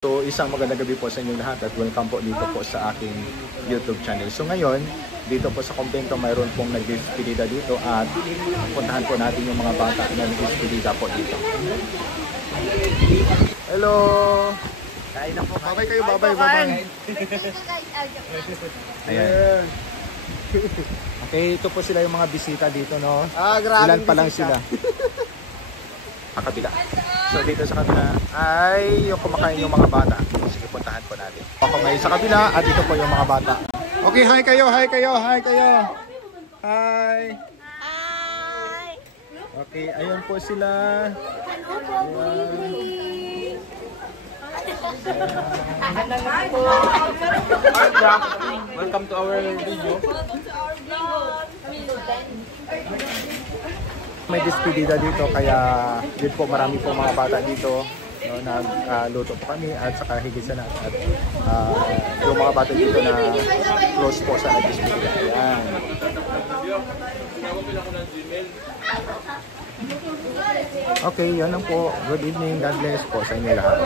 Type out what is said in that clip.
So isang magandang gabi po sa inyo lahat at welcome po dito po sa aking YouTube channel. So ngayon, dito po sa kumpento mayroon pong nag-despedida dito at puntahan po natin yung mga bata na nag-despedida po dito. Hello! Kain na po. Babay kayo, babay. Ayan. Okay, ito po sila yung mga bisita dito, no? Grabe. Ilan pa lang sila. Kabila. So dito sa kabila ay yung kumakain yung mga bata. Sige, puntahan po natin. Ako ngayon sa kabila at ito po yung mga bata. Okay, hi kayo. Hi. Okay, ayun po sila. Welcome to our video. May despedida dito kaya yun po marami po mga bata dito, no, nagluto po kami at saka higit sa lahat at yung mga bata dito na close po sa nag-despedida. Ayan. Okay, yan lang po. Good evening. God bless po sa inyo lahat.